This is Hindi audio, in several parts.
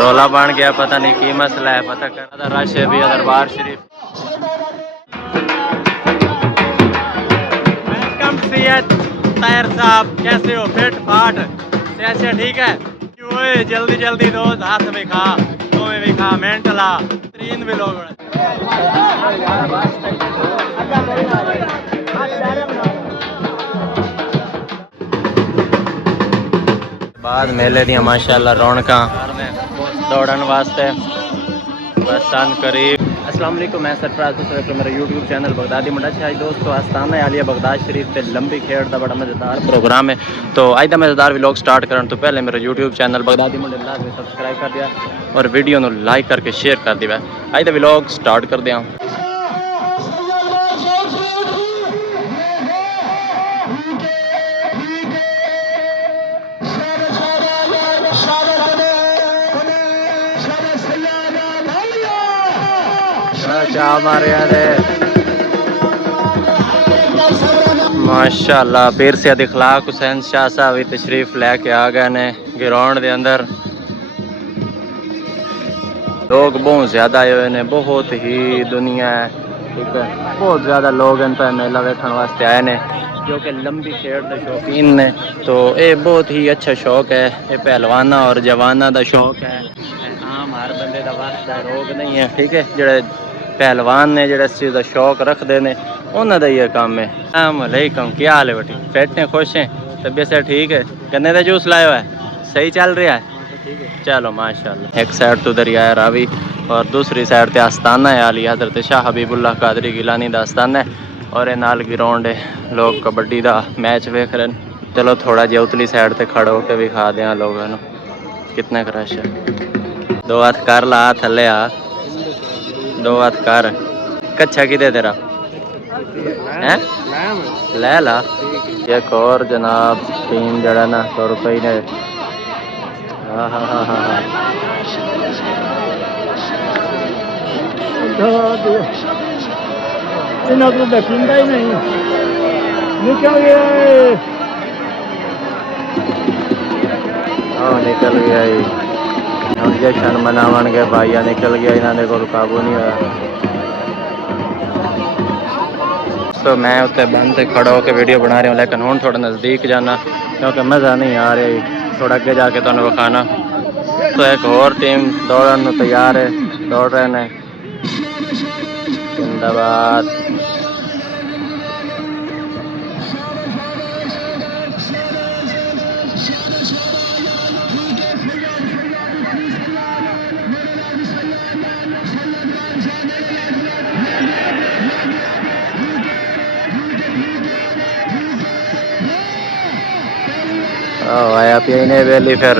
रौला बन गया, पता नहीं की मसला है, पता करना रश है भी दरबार शरीफ। वेलकम सैयद ताहिर साहब, कैसे हो? फिट फाट से ठीक है? ओए जल्दी जल्दी दो हाथ में खा, तुम्हें भी खा, मेंटला तीन भी लोग बाद मेले दियां माशाअल्लाह रौनकां दौड़न वास्ते बस सन करीब। अस्सलाम वालेकुम, मैं सरफराज हुसैन, मेरा यूट्यूब चैनल बगदादी मुंडा है दोस्तों। आस्थाना आलिया बगदाद शरीफ से लंबी खेड़ का बड़ा मज़ेदार प्रोग्राम है। तो अज का मज़ेदार व्लॉग स्टार्ट करने तो पहले मेरा यूट्यूब चैनल बगदादी मुंडे लाजमी सब्सक्राइब कर दिया और वीडियो को लाइक करके शेयर कर दिया। अज का व्लॉग स्टार्ट कर दिया। माशाअल्लाह पीर सैयद इखलाक हुसैन शाह साहब भी तशरीफ लैके आ गए ने ग्राउंड के अंदर। लोग बहुत ज़्यादा आए हुए हैं, बहुत ही दुनिया है, ठीक है, बहुत ज़्यादा लोग इन पर मेला देखने वास्ते आए ने जो कि लंबी खेड़ के शौकीन ने। तो ये बहुत ही अच्छा शौक है, ये पहलवाना और जवाना का शौक है, आम हर बंदे का वास्ता रोग नहीं है, ठीक है। जो पहलवान ने जो इस चीज़ का शौक रखते हैं उन्होंने ये काम है। अस्सलामुअलैकुम, क्या हाल है बेटी? फिट हैं, खुश हैं, तबीयत से ठीक है? गन्ने का जूस लाया हुआ है, सही चल रहा है? चलो माशाल्लाह। एक साइड तो दरिया रावी और दूसरी साइड ते आस्थाना है आली हज़रत शाह हबीबुल्लाह कादरी गिलानी दा आस्थाना है और ये नाल ग्राउंड है, लोग कबड्डी का मैच वेख रहे हैं। चलो थोड़ा जिहा उतली साइड ते खड़ो के विखा दें लोगों को कितना क्रश है। दो हाथ कर ला, थले आ, दो हाथ कर। कच्छा कि तेरा है ले ला। एक और जनाब टीम जड़ा ना 100 रुपये ने। हाँ हाँ हाँ हाँ हाँ देखा ही नहीं निकल गया। हाँ निकल गया ही। हम जश्न मनावन के भाइया निकल गया, इन्होंने को काबू नहीं हुआ। तो मैं उत्ते बंद से खड़ा होकर वीडियो बना रहा हूँ, लेकिन हूँ थोड़ा नज़दीक जाना क्योंकि मज़ा नहीं आ रहा, थोड़ा अगे जाके तुम विखाना। तो एक और टीम दौड़न तैयार है, दौड़ रहे हैं। जिंदाबाद। आया पीने वेली फिर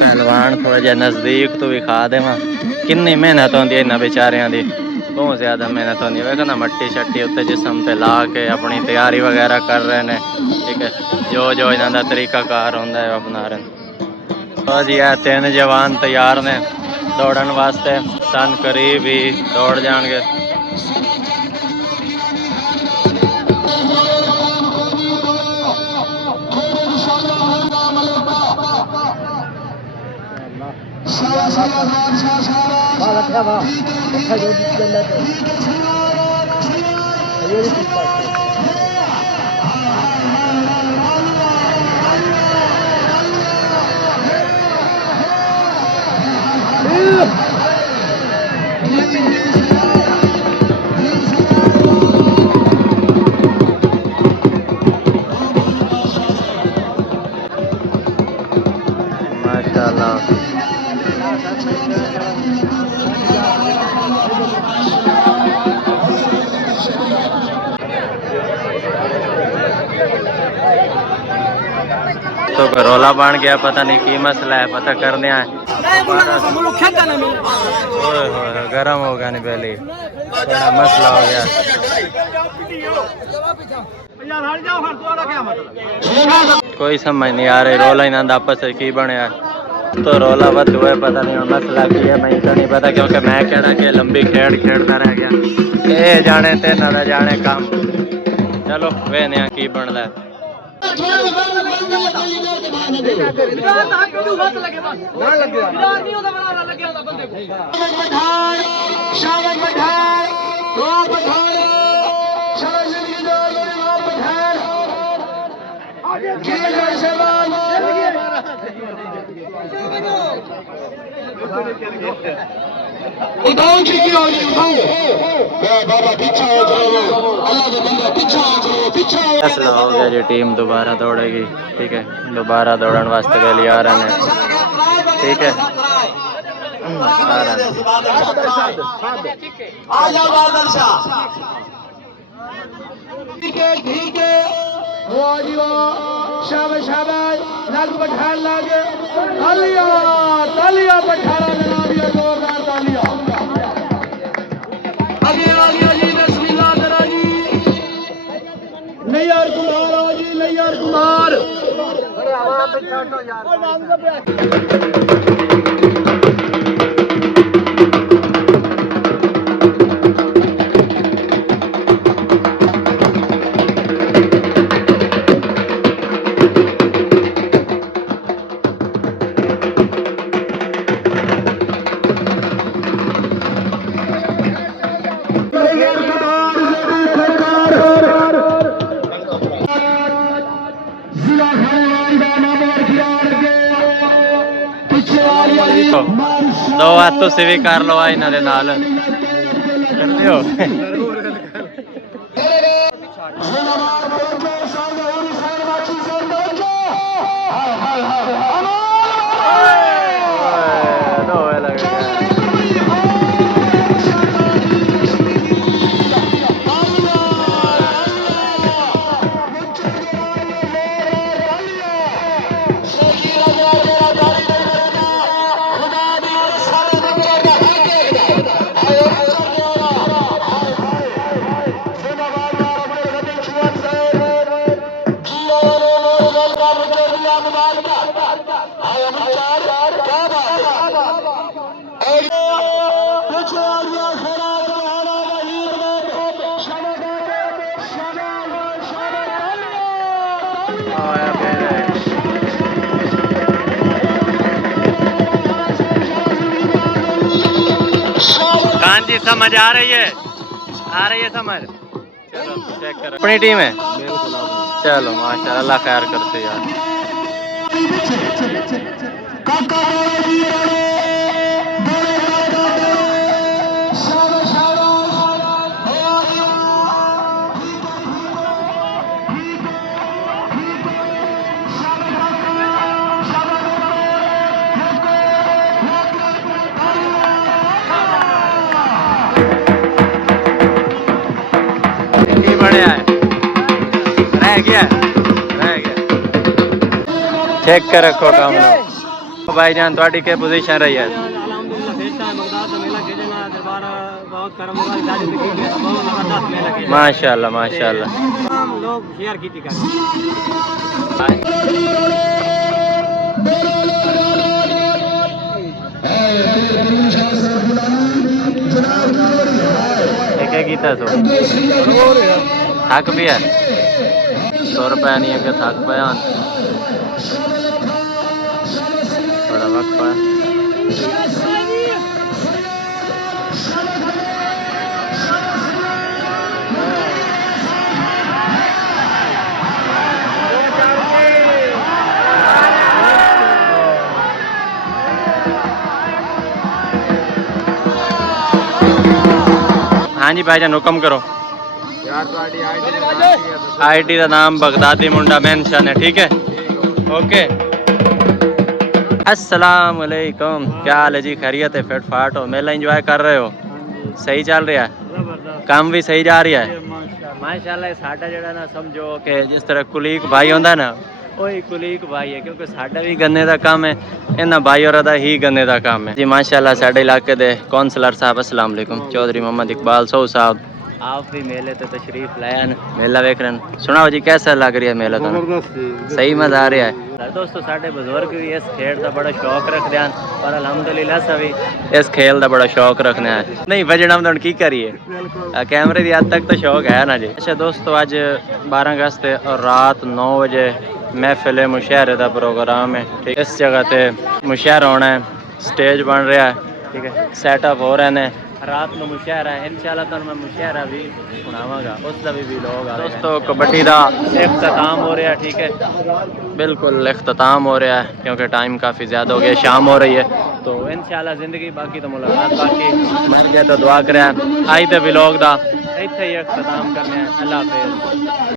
पहलवान थोड़ा जहा नज़दीक तो विखा देव किन्नी मेहनत होती है इन्होंने बेचारिया की, बहुत ज़्यादा मेहनत होती है। वेखो ना मट्टी शट्टी उत्ते जिसम पे ला के अपनी तैयारी वगैरह कर रहे हैं, ठीक है। जो इन्हों का तरीकाकार होंगे है अपना रहे। तो जी है 3 जवान तैयार ने दौड़न वास्ते, सन करीब ही दौड़ जाएंगे। माशाल्लाह तो रौला बन गया, पता नहीं की मसला है, पता करने आए। गर्म हो गया नहीं पहले, बड़ा मसला हो गया। कोई समझ नहीं आ रही, रौला इन्होंने आपस में की बनया। तो रौला बद हुए, पता नहीं मसला की है, मैं तो नहीं पता क्योंकि मैं कहना कि लंबी खेड़ता रह गया। ये जाने ते ना जाने काम। चलो वे नया की बनता है। उठाओ बाबा पीछा हो जाओ, अल्लाह का बंदा पीछा हो जाओ, पीछा हो फैसला हो गया जी, टीम दोबारा दौड़ेगी। ठीक है, दोबारा दौड़ने वास्ते के लिए आ रहे हैं। ठीक है, आ रहे हैं। आ जाओ बादल शाह, ठीक है ठीक है, वाह जी वाह, शाबाश शाबाश, लाग पठान लाग, तालियां तालियां पठान लगा दिया, जोरदार तालियां। आगे आ गया जी, बिस्मिल्लाह करा जी, नैयर कुमार आ जी, नैयर कुमार। दो हाथ तो स्वीकार लो इन्हां दे नाल कर दियो। कान जी समझ आ रही है समझ। चलो चेक करो, अपनी टीम है। चलो माशाल्लाह, अल्लाह खैर करते यार। बढ़िया है, रह गया। चेक कर रखो काम भाईजान, थोड़ी क्या पोजीशन रही है? माशाल्लाह माशाल्लाह। क्या कीता तो थक भी है, 100 रुपया नहीं है कि थक पाया, थोड़ा वक्त पाया। हाँ जी भाईजान, हुक्म करो। आईडी का नाम बगदादी मुंडा मेंशन है, ठीक है। ओके, अस्सलाम वालेकुम, क्या हाल है जी? खैरियत है? फिट फाट हो? मेला एंजॉय कर रहे हो? सही चल रहा है? काम भी सही जा रहा है? माशाल्लाह। साडा जड़ा ना समझो कि जिस तरह कुलीक भाई होंदा ना, वही कुलीक भाई है, क्योंकि साडा भी गन्ने का काम है, इन्हां भाई और दा ही गन्ने का काम है जी। माशाल्लाह साडे इलाके दे कौंसलर साहब, अस्सलाम वालेकुम, चौधरी मोहम्मद इकबाल सो साहब आप भी मेले तो तशरीफ लाया न मेला वेख रहे हैं। सुनाओ जी कैसा लग रहा है मेला तो? सही मजा आ रहा है दोस्तों। साढ़े बुजुर्ग भी इस खेल का बड़ा शौक रखते हैं और अलहमदुलिल्लाह सभी इस खेल का बड़ा शौक रखने हैं। नहीं बजना हम की करिए कैमरे की हद तक तो शौक है ना जी। अच्छा दोस्तों आज 12 अगस्त है और रात 9 बजे महफिल मुशायरे का प्रोग्राम है। ठीक इस जगह पे मुशायरा होना है, स्टेज बन रहा है, ठीक है सैटअप हो रहे हैं। रात को मुशायरा है इंशाल्लाह तो मैं मुशायरा भी सुनावागा उसका भी लोग दोस्तों। कबड्डी का इख्तिताम हो रहा है, ठीक है बिल्कुल इख्तिताम हो रहा है क्योंकि टाइम काफ़ी ज़्यादा हो गया, शाम हो रही है। तो इंशाल्लाह ज़िंदगी बाकी तो मुलाकात बाकी मर जाए तो दुआ करें। आई तो व्लॉग का इत्थे ही इख्तिताम करने हैं। अल्लाह हाफिज़।